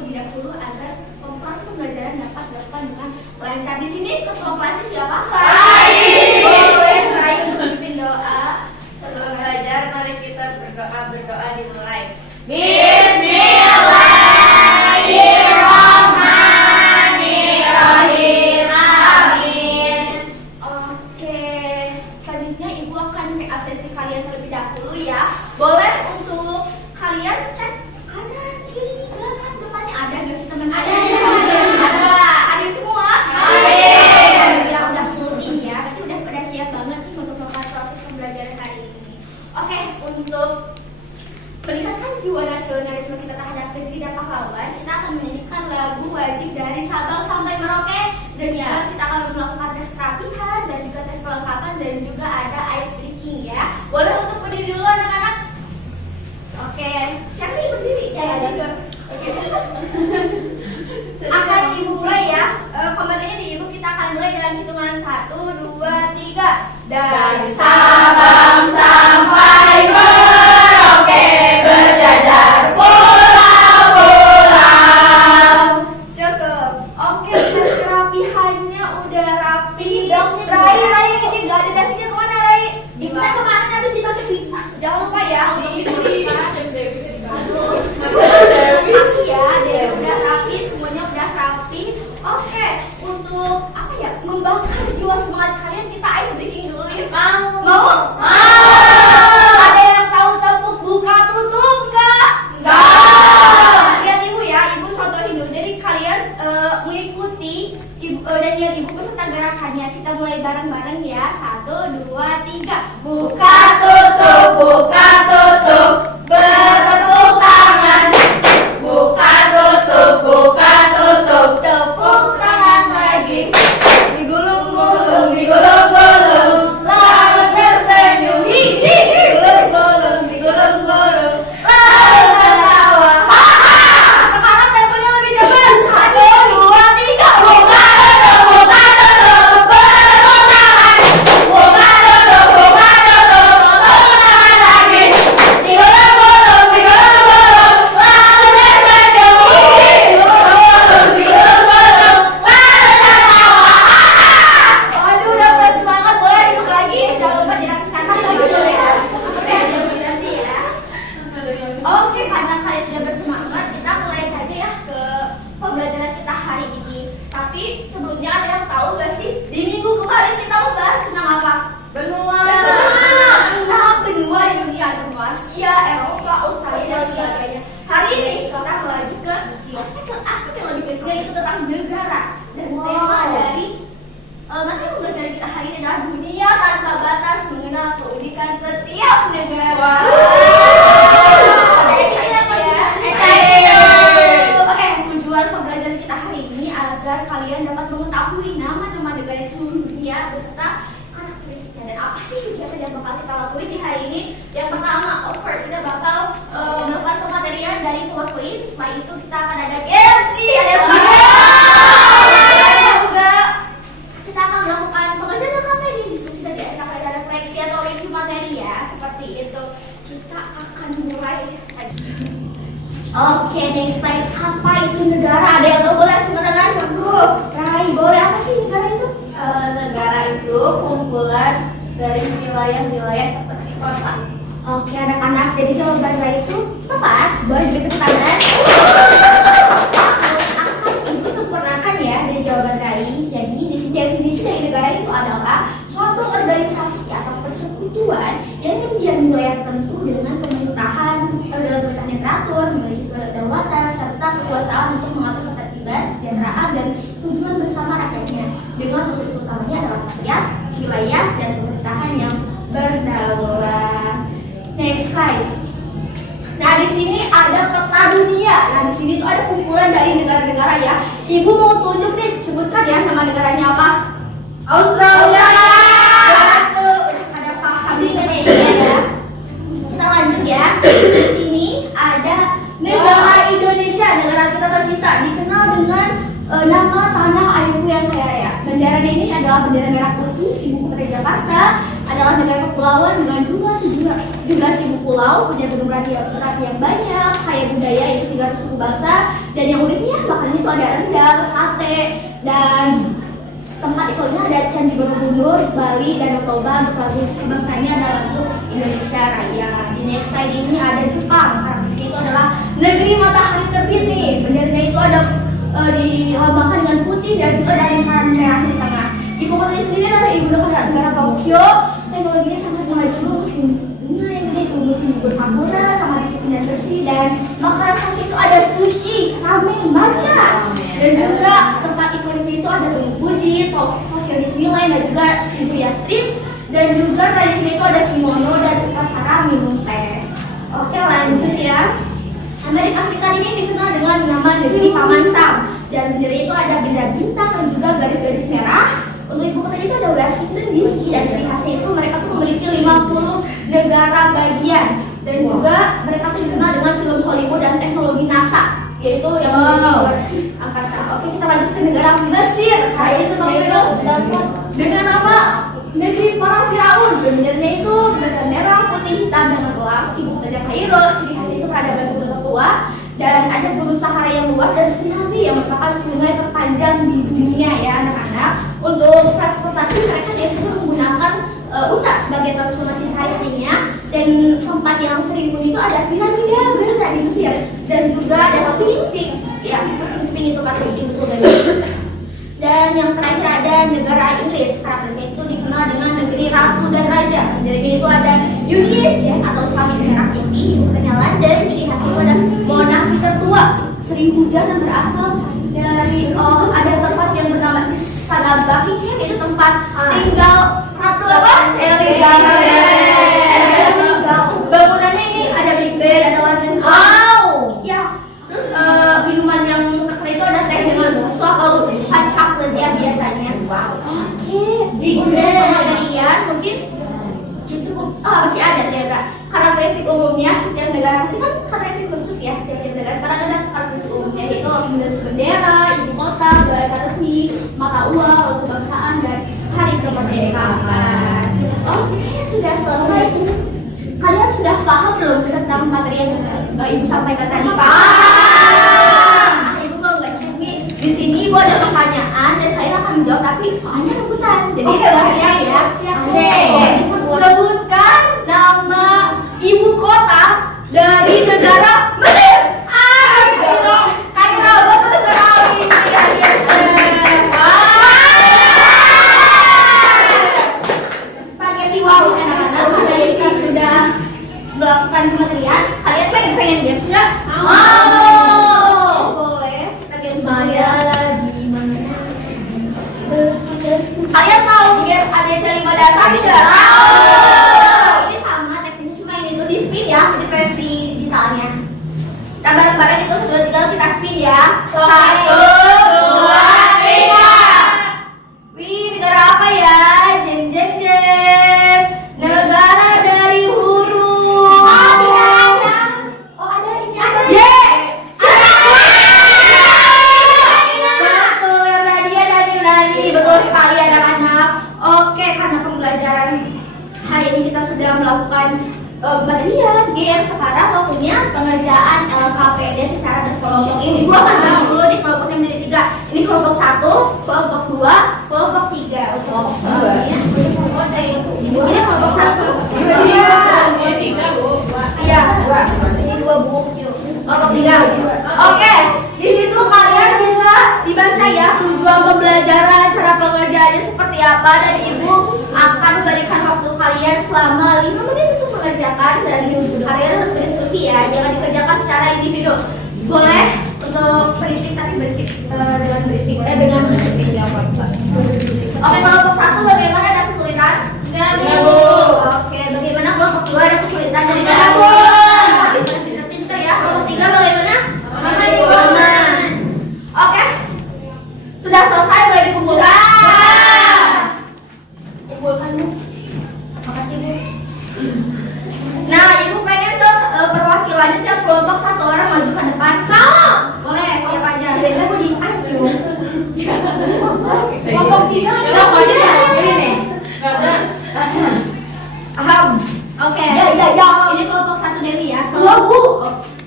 terlebih dahulu agar proses pembelajaran dapat dilakukan dengan lancar. Di sini ketua kelasnya siapa? Rai. Boleh Rai memimpin doa sebelum belajar. Mari kita berdoa dimulai. Bismillahirrahmanirrahim. Amin. Oke, selanjutnya Ibu akan cek absensi kalian terlebih dahulu ya. Boleh untuk kalian cek kanan, kiri, belakang, depannya ada nggak sih teman? Ada. Ada semua? Ada. Ya udah full tim ya. Berarti udah pada siap banget nih untuk melakukan proses pembelajaran hari ini. Oke, untuk meningkatkan jiwa nasionalisme kita terhadap negeri dan pahlawan, kita akan menyanyikan lagu wajib dari Sabang sampai Merauke. Dan juga kita akan melakukan tes kerapihan dan juga tes kelengkapan dan juga ada ice breaking ya. Boleh untuk berdiri dulu anak-anak? Oke, siapa yang berdiri? Ya, oke. Akan Ibu mulai ya. Komentarnya di Ibu, kita akan mulai dalam hitungan 1, 2, 3. Dari Sabang sampai Merauke berjajar pulau-pulau. Cukup. Oke, tes kerapihannya udah rapi. Rai ini gak ada dasinya kemana Rai? Kita kemarin habis dipakai pipa. Jangan lupa ya untuk pipa. Rapi ya, deh udah rapi, semuanya udah rapi. Oke, untuk apa ya? Membakar jiwa semangat kalian, kita ice breaking dulu ya. Mau? Ada yang tahu tepuk buka tutup nggak? Nggak. Lihat Ibu ya, Ibu contohin dulu. Jadi kalian mengikuti Ibu dan Ibu beserta gerakannya. Kita mulai bareng-bareng ya. 1, 2, 3. Buka tutup, buka tutup. Bertepuk tangan. Buka tutup, buka tutup. Tepuk tangan lagi. Digulung-gulung, digulung-gulung. Lalu tersenyum. Digulung-gulung, digulung-gulung. Lalu tertawa. Sekarang temponya lebih cepat. 1, 2, 3. Buka tutup, buka tutup. Bertepuk tangan. Buka tutup, buka tutup. Tepuk tangan lagi. Digulung-gulung, digulung-gulung. Lalu tersenyum. Digulung-gulung, digulung-gulung. Lalu tertawa. Waduh, udah mulai semangat. Boleh duduk lagi. Jangan lupa dilakukan dulu ya. Oke, nanti ya. Oke, karena kalian sudah bersemangat, kita mulai saja ya ke pembelajaran kita hari ini. Tapi sebelumnya ada yang tahu gak sih? Di minggu kemarin kita membahas tentang apa? Benua. Benua di dunia. Ada benua Asia, Eropa, Australia, dan sebagainya. Hari ini kita melaju ke aspek yang lebih kecil, itu tentang negara. Dan tema dari materi pembelajaran kita hari ini adalah dunia tanpa batas, mengenal keunikan setiap negara. Ada excited ya? Oke, tujuan pembelajaran kita hari ini agar kalian dapat mengetahui nama-nama negara di seluruh dunia beserta karakteristiknya dan apa sih kegiatan yang bakal kita lakuin di hari ini. Yang pertama, of course, kita bakal melakukan pematerian dari PowerPoint. Setelah itu kita akan ada games nih, ada juga kita akan melakukan pengajaran KPD, diskusi dan ada refleksi atau review materi ya, seperti itu. Kita akan mulai saja. Oke, next slide. Apa itu negara? Ada yang tahu? Boleh angkat tangan? Rai, boleh. Apa sih negara itu? Negara itu kumpulan dari wilayah-wilayah seperti kota. Oke, anak-anak. Jadi jawaban Rai itu tepat. Boleh diberi tangan. Akan Ibu sempurnakan ya dari jawaban Rai. Jadi definisi dari negara itu adalah suatu organisasi atau persekutuan yang menjadi wilayah tertentu dengan pemerintahan yang teratur, memiliki kedaulatan serta kekuasaan untuk mengatur ketertiban, kesejahteraan dan tujuan bersama rakyatnya. Dengan unsur utamanya adalah rakyat, wilayah dan pemerintahan yang berdaulat. Next slide. Nah, di sini ada peta dunia. Nah, di sini tuh ada kumpulan dari negara-negara ya. Ibu mau tunjuk nih, sebutkan ya nama negaranya apa? Australia. Betul. Udah pada paham di sini ya. Kita lanjut ya. Di sini ada negara Indonesia, negara kita tercinta, dikenal dengan nama tanah airku yang kaya raya. Benderanya ini adalah bendera merah putih, ibu kota Jakarta. adalah negara kepulauan dengan jumlah 17.000 pulau, punya gunung berapi yang banyak, kaya budaya yaitu 300 suku bangsa, dan yang uniknya makanan itu ada rendang, sate, dan tempat ikutnya ada Candi Borobudur, Bali, dan Toba untuk lagu bangsanya dalam bentuk Indonesia Raya. Di next slide ini ada Jepang, karena di situ adalah negeri matahari terbit nih. Benderanya itu ada dilambangkan dengan putih dan juga ada lingkaran merah di tengah. Ibu kotanya sendiri adalah ibu negara Tokyo. Teknologinya sangat maju, mesinnya yang gede itu mesin bersakura, sama disiplin dan bersih, dan makanan khas itu ada sushi, ramen, matcha, dan juga tempat ikoniknya itu ada Gunung Fuji, Tokyo Disneyland, dan juga Shibuya Street, dan juga tradisinya itu ada kimono dan upacara minum teh. Oke, lanjut ya. Amerika Serikat ini dikenal dengan nama negeri Paman Sam, dan bendera itu ada benda bintang dan juga garis-garis merah. Untuk ibu kota itu ada Washington DC, dan ciri khasnya itu mereka tuh memiliki 50 negara bagian, dan juga mereka tuh dikenal dengan film Hollywood dan teknologi NASA, yaitu yang luar angkasa. Oke, kita lanjut ke negara Mesir. Yaitu dengan nama negeri para Firaun. Benderanya itu bendera merah, putih, hitam, dan gelap. Ibu kota Kairo, ciri khasnya itu peradaban gunung tua, dan ada gunung Sahara yang luas dan tsunami yang merupakan sungai terpanjang di dunia ya anak-anak. Untuk transportasi mereka biasanya menggunakan unta sebagai transportasi sehari-harinya, dan tempat yang sering itu ada piramida Giza di Mesir, dan juga ada Sphinx ya, kucing Sphinx itu pakai itu dan yang terakhir ada negara Inggris. Karakternya itu dikenal dengan negeri ratu dan raja. Dari itu ada Union Jack atau salib merah putih, bukannya London. Ciri khas itu ada monarki tertua, sering hujan, dan berasal dari ada tempat yang bernama Istana Buckingham, itu tempat tinggal ratu apa? Elizabeth. Bangunannya ini ada Big Ben, ada London Eye. Ya. Terus minuman yang terkenal itu ada teh dengan susu atau hot chocolate ya biasanya. Oke. Big Ben. Kalian mungkin cukup masih ada ternyata. Karakteristik umumnya setiap negara itu kan karakteristik khusus ya, setiap negara sekarang ada karakteristik umumnya, yaitu bendera, ibu kota, bahasa resmi, mata uang, lagu kebangsaan, dan hari kemerdekaan. Oke, sudah selesai. Kalian sudah paham belum tentang materi yang ibu sampaikan tadi? Paham. Ibu mau nggak cek nih? Di sini ibu ada pertanyaan dan kalian akan menjawab, tapi soalnya rebutan. Jadi siap-siap ya. Oke. Sebutkan nama ibu kota dari negara Mesir. Kaira, betul sekali. Spaghetti wow, anak-anak. Spaghetti sudah melakukan pengertian. Kalian pengen games nggak? Boleh. Kita games Maya lagi mana? Kalian tahu games ABC 5 dasar tidak? Ini sama tekniknya, cuma ini tuh di spin ya, di versi digitalnya. Kita bareng-bareng itu 1, 2, 3 kita spin ya. 1, 2, 3. Wih, negara apa ya? Jeng jeng jeng. Negara dari huruf. Tidak ada. Ada ini ada. Betul, Yordania dan Yunani. Betul sekali anak-anak. Oke, karena pembelajaran hari ini kita sudah melakukan materian game, sekarang waktunya pengerjaan LKPD secara berkelompok. Ini gua akan bagi dulu di kelompoknya menjadi 3. Ini kelompok 1, kelompok 2, kelompok 3. Kelompok 2 ya. Ini kelompok 1. Iya, ini 2 buku. Kelompok 3. Oke, di situ kalian bisa dibaca ya tujuan pembelajaran, cara pengerjaannya seperti apa, dan ibu akan berikan waktu kalian selama 5 menit untuk mengerjakan, dan kalian harus berdiskusi ya, jangan dikerjakan secara individu. Boleh untuk berisik tapi berisik dengan berisik dengan berisik. Oke, kelompok 1 bagaimana, ada kesulitan? Enggak, Bu. Oke, bagaimana kelompok 2 ada kesulitan? Enggak, Bu. Pinter-pinter ya. Kelompok 3 bagaimana? Aman. Oke. Sudah selesai, boleh dikumpulkan? Kumpulkan, Bu. Makasih, Bu. Nah, ibu pengen dong perwakilannya tiap kelompok 1 orang maju ke depan. Mau? Boleh, siapa aja? Kira-kira Bu diaju. Kelompok 3 Kelompok 3 ini nih. ya. Ini kelompok 1 Dewi ya. Dua, Bu.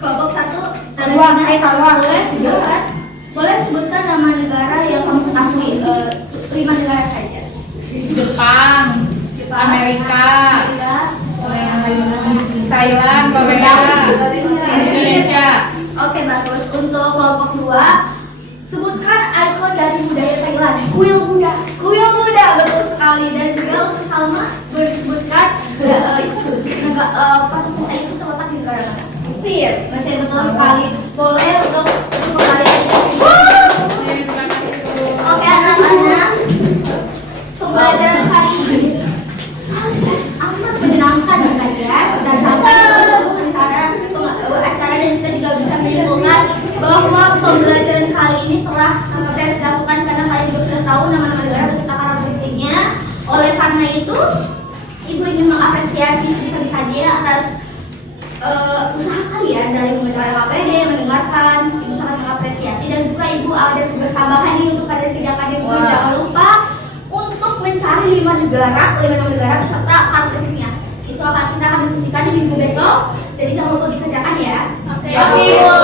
Kelompok 1 Salwa, Salwa. Boleh sebutkan nama negara yang kamu ketahui, 5 negara saja. Jepang, Amerika, Thailand, Korea, Indonesia. Oke, bagus. Untuk kelompok 2, sebutkan ikon dari budaya Thailand. Kuil Buddha, betul sekali. Dan juga untuk Salma, boleh disebutkan patung Pisa itu terletak di negara mana? Mesir. Mesir, betul sekali. Boleh untuk pembelajaran ini. Oke, anak-anak, pembelajaran hari ini sangat amat menyenangkan ya kalian. Kita sampai acara dan kita juga bisa menyimpulkan bahwa pembelajaran kali ini telah sukses dilakukan karena kalian juga sudah tahu nama-nama negara beserta karakteristiknya. Oleh karena itu, Ibu ingin mengapresiasi sebisa-bisanya atas usaha kalian dari mengejar KPD, mendengarkan. Ibu sangat mengapresiasi dan juga Ibu ada tugas tambahan nih untuk kalian kerjakan. Ibu jangan lupa untuk mencari 5 negara beserta karakteristiknya. Itu kita akan diskusikan di minggu besok. Jadi jangan lupa dikerjakan ya. Oke, Bu.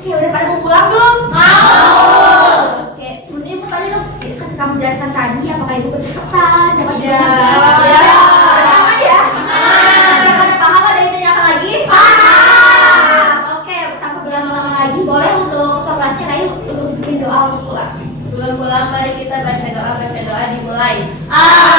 Oke, udah pada mau pulang belum? Mau. Oke, sebenarnya Ibu tanya dong, kan kamu jelaskan tadi apakah Ibu kecepatan? Tidak. Aman ya? Tidak pada paham, ada yang tanyakan lagi? Paham. Oke, tanpa berlama-lama lagi, boleh untuk ketua kelasnya Ayu untuk bikin doa untuk pulang. Sebelum pulang, mari kita baca doa dimulai. Amin.